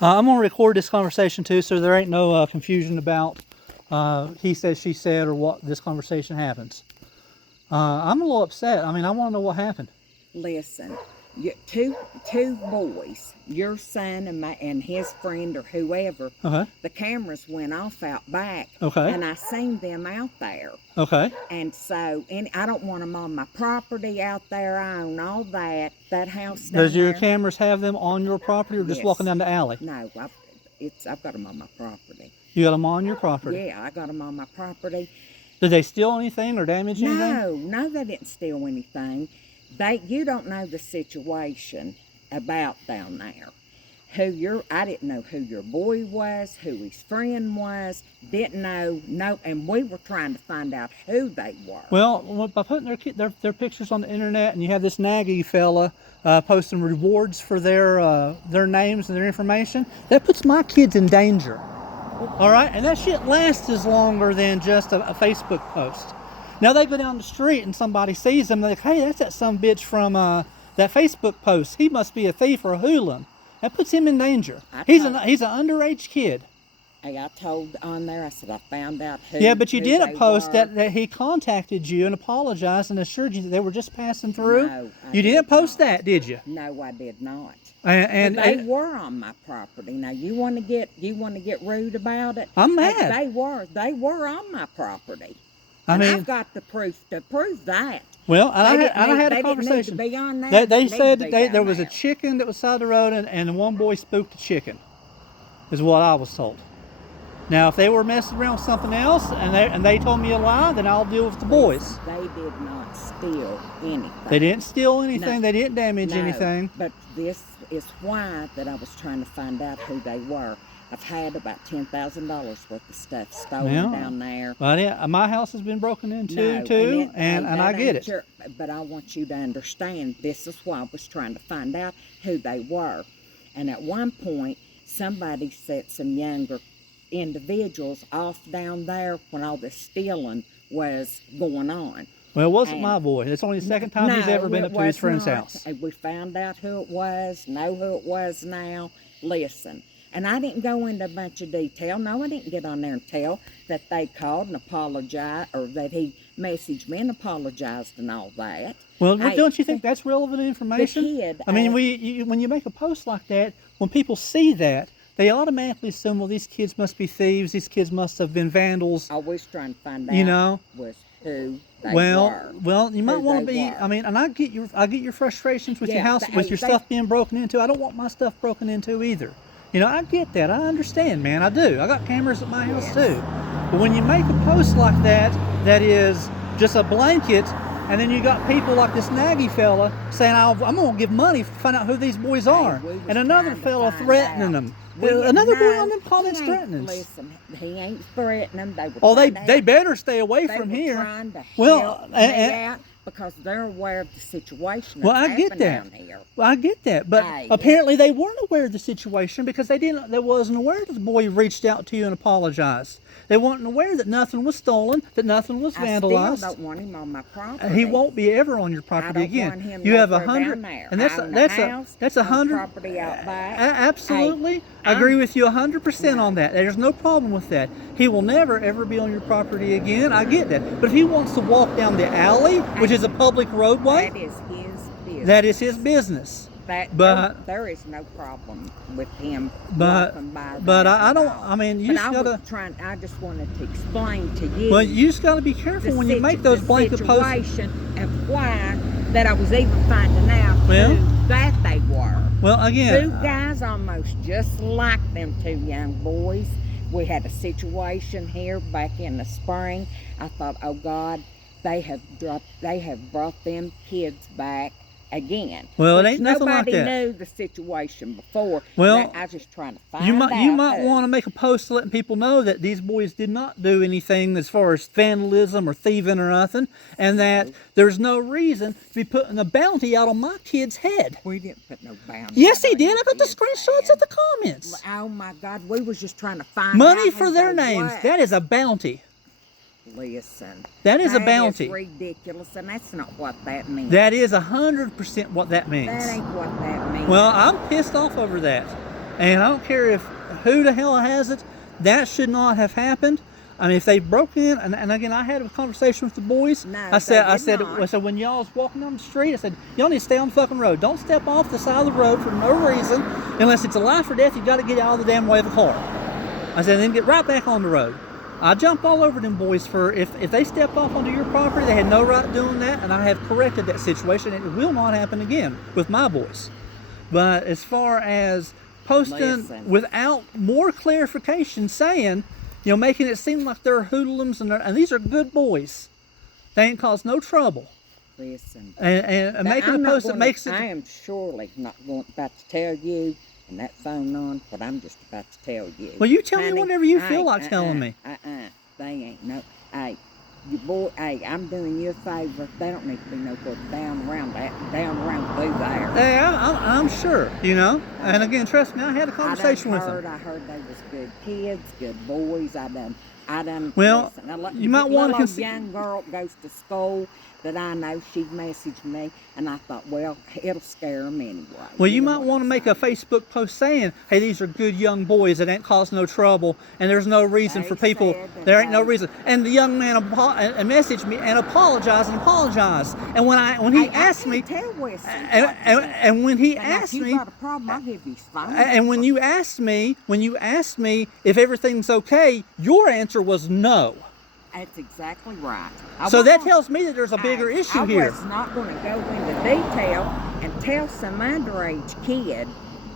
I'm going to record this conversation too, so there ain't no confusion about he said, she said, or what this conversation happens. I'm a little upset. I mean, I want to know what happened. Listen, two boys, your son and his friend or whoever. Okay. The cameras went off out back. Okay. And I seen them out there. Okay. And so, I don't want them on my property out there. I own all that. That house down Does your there. cameras have them on your property or just Yes. walking down the alley? No, I've got them on my property. You got them on your property? Yeah, I got them on my property. Did they steal anything or damage anything? No, they didn't steal anything. You don't know the situation about down there. I didn't know who your boy was, who his friend was, didn't know, and we were trying to find out who they were. Well, by putting their pictures on the internet, and you have this Nagy fella posting rewards for their names and their information, that puts my kids in danger. All right, and that shit lasts longer than just a Facebook post. Now they go down the street and somebody sees them, they're like, hey, that's that some bitch from that Facebook post. He must be a thief or a hooligan. That puts him in danger. He's an underage kid. Hey, I told on there, I said I found out who. Yeah, but you didn't post that he contacted you and apologized and assured you that they were just passing through. No, you didn't post that, did you? No, I did not. And they were on my property. Now you want to get rude about it? I'm mad. They were on my property. I mean, I've got the proof to prove that. Well, and I had a conversation. They didn't need to be on there. They said that there was a chicken that was side the road, and one boy spooked a chicken, is what I was told. Now, if they were messing around with something else and they told me a lie, then I'll deal with the boys. They did not steal anything. They didn't steal anything. No. They didn't damage anything. But this is why that I was trying to find out who they were. I've had about $10,000 worth of stuff stolen down there. Well, my house has been broken into too, and I get it. But I want you to understand, this is why I was trying to find out who they were. And at one point, somebody set some younger individuals off down there when all this stealing was going on. Well, it wasn't my boy. It's only the second time he's ever been up to his friend's house. We found out who it was, know who it was now. Listen. And I didn't go into a bunch of detail. No, I didn't get on there and tell that they called and apologized, or that he messaged me and apologized and all that. Well, don't you think that's relevant information? The kid, I mean, when you make a post like that, when people see that, they automatically assume, well, these kids must be thieves. These kids must have been vandals. I was trying to find out was who they were. Well, you might want to be. I mean, and I get your frustrations with your house, with your stuff being broken into. I don't want my stuff broken into either. You know, I get that. I understand, man. I do. I got cameras at my house too. But when you make a post like that, that is just a blanket, and then you got people like this Nagy fella saying, I'm going to give money to find out who these boys are. And another fella threatening them. Another boy on them comments threatening us. Listen, he ain't threatening them. They better stay away from here. Trying to help me out because they're aware of the situation. Well, I get that. Down here. Well, I get that, but apparently they weren't aware of the situation because they wasn't aware that the boy reached out to you and apologized. They weren't aware that nothing was stolen, that nothing was vandalized. I still don't want him on my property. He won't be ever on your property again. Want him you have $100, and that's a 100 property out back. Absolutely, I agree with you 100% on that. There's no problem with that. He will never ever be on your property again. I get that, but if he wants to walk down the alley, which is a public roadway, that is his business. That is his business. But there is no problem with him walking by. But I don't. I mean, you just gotta. I just wanted to explain to you. Well, you just gotta be careful when you make those blanket posts. The situation of why that I was even finding out who that they were. Well, again, two guys almost just like them two young boys. We had a situation here back in the spring. I thought, oh God, they have brought them kids back again. Well, it ain't nothing like that. Nobody knew the situation before. Well, I was just trying to find out. You might who. want to make a post letting people know that these boys did not do anything as far as vandalism or thieving or nothing, and that there's no reason to be putting a bounty out on my kid's head. We didn't put no bounty. Yes, he did. I got the screenshots of the comments. Oh my God, we was just trying to find money out for their names. That is a bounty. Listen, that is a bounty. That is ridiculous, and that's not what that means. That is 100% what that means. That ain't what that means. Well, I'm pissed off over that. And I don't care if who the hell has it, that should not have happened. I mean, if they broke in, and again, I had a conversation with the boys. No, I said, they did not. when y'all was walking down the street, I said, y'all need to stay on the fucking road. Don't step off the side of the road for no reason, unless it's a life or death. You got to get out of the damn way of the car. I said, then get right back on the road. I jumped all over them boys for if they stepped off onto your property, they had no right doing that, and I have corrected that situation. And it will not happen again with my boys. But as far as posting Listen. without more clarification, saying, you know, making it seem like they're hoodlums and these are good boys. They ain't caused no trouble. Listen. And But making I'm a not post that gonna- makes it. I am surely not about to tell you and that phone on, but I'm just about to tell you. Well, you tell me Honey, whenever you feel like uh-uh, telling me. They ain't no. Hey, you boy. Hey, I'm doing you a favor. They don't need to be no good down around through there. Yeah, I'm sure, you know. And again, trust me, I had a conversation with them. I heard they was good kids, good boys. I done. Well, listen, now, you might wanna little consider. young girl goes to school that I know. She messaged me, and I thought, well, it'll scare them anyway. Well, you know might what want to I'm make a saying? Facebook post saying, hey, these are good young boys that ain't caused no trouble, and there's no reason for They people, said that there ain't no they- reason. And the young man messaged me and apologized. And when he Hey, asked I me, can't tell Wesley what to and when he do. Now, asked if me, you got a problem, I'll give you his phone. and when you asked me if everything's okay, your answer was no. That's exactly right. So that tells me that there's a bigger issue I here. was not going to go into detail and tell some underage kid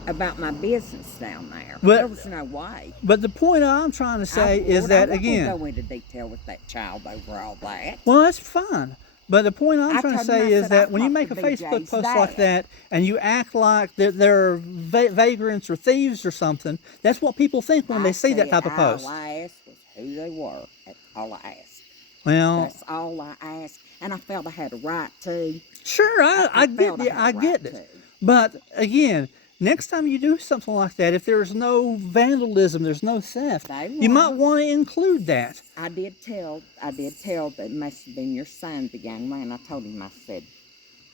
about my business down there. But- there was no way. But the point I'm trying to say is that, I again, won't go into detail with that child over all that. well, that's fine. But the point I'm I trying to told him, I say is said, that I'll when you talk make to a Facebook BJ's post like dad. that and you act like they're vagrants or thieves or something, that's what people think when they see that type of post. All I asked was who they were. That's all I asked. Well, That's all I asked. And I felt I had a right to. sure, I get felt it. had I a get right it. to. But again, next time you do something like that, if there's no vandalism, there's no theft, They you might won't. want to include that. I did tell that it must have been your son, the young man. I told him, I said,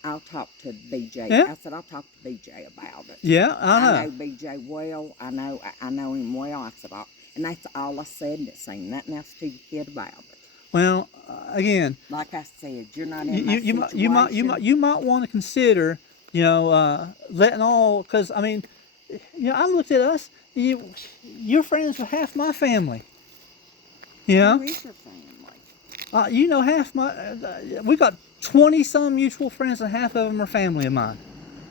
I'll talk to BJ. Yeah. I said, I'll talk to BJ about it. Yeah, I I know. know BJ well. I know him well. I said, and that's all I said. And it's ain't nothing else to your kid about it. Well, again, Like I said, you're not in my you situation. might want to consider, you know, letting all, because I mean, you know, I looked at us. You're friends with half my family. You know, Who is your family? you know half my. We got 20-some mutual friends, and half of them are family of mine.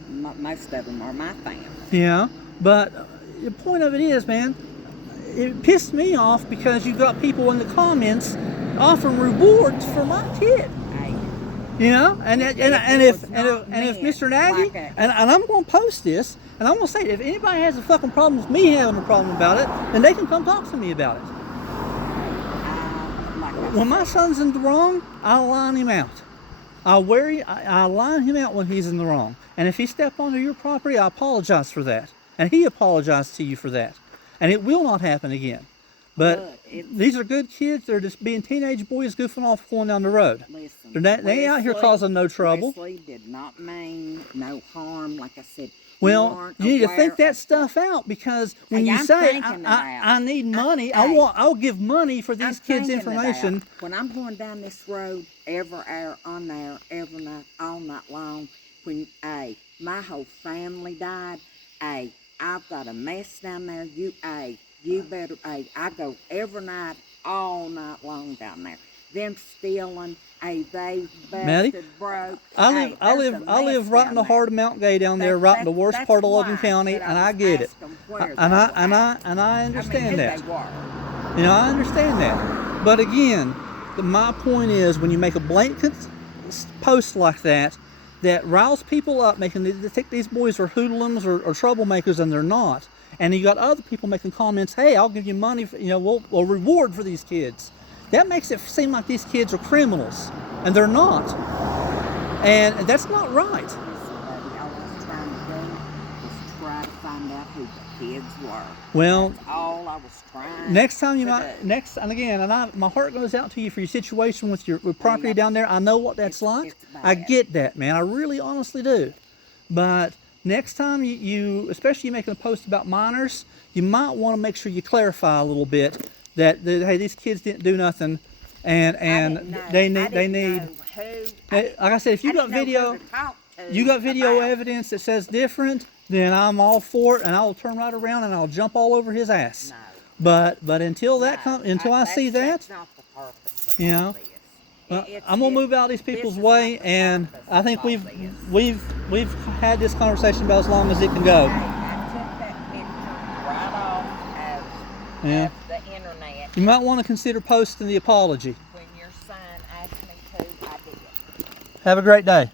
Most of them are my family. You know, but the point of it is, man, it pissed me off because you got people in the comments offering rewards for my kid. Hey, You know, and It if was not Mr. meant Nagy, like a- and I'm going to post this, and I'm going to say, if anybody has a fucking problem with me having a problem about it, then they can come talk to me about it. like I When my said, son's in the wrong, I'll line him out. I'll line him out when he's in the wrong. And if he stepped onto your property, I apologize for that. And he apologized to you for that. And it will not happen again. But Look, it's- these are good kids. They're just being teenage boys goofing off going down the road. Listen, They ain't out here Wesley- causing no trouble. Wesley did not mean no harm. Like I said, Well, weren't you need to aware think that of- stuff out, because when Hey, you I'm say thinking I about- need money, hey. I'll give money for I'm these kids' thinking information. about when I'm going down this road every hour on there, every night, all night long. When my whole family died. I've got a mess down there. You better. I go every night, all night long down there. Them stealing. They Maddie, busted, broke. I live right in the heart of Mount Gay down there, right in the worst part of Logan County, and I get it. And I understand that. You know, I understand that. But again, my point is, when you make a blanket post like that, that riles people up, making they think these boys are hoodlums or troublemakers, and they're not. And you got other people making comments, hey, I'll give you money, for, you know, we'll reward for these kids. That makes it seem like these kids are criminals, and they're not. And that's not right. All I was trying to do was try to find out who the kids were. Well, That's all I was trying. next time you to might, do. and again, my heart goes out to you for your situation with your property know. down there. I know what that's like. It's bad. I get that, man. I really honestly do. But next time especially you making a post about minors, you might want to make sure you clarify a little bit that hey, these kids didn't do nothing, and they need. Like I said, if you got video, evidence that says different, then I'm all for it, and I'll turn right around and I'll jump all over his ass. No. But until that until I see that, that's not the purpose of you know, all this. I'm gonna move out these people's way, and I think we've had this conversation about as long as it can go. Hey, I took that picture right off of the internet. You might want to consider posting the apology. When your son asked me to, I did. Have a great day.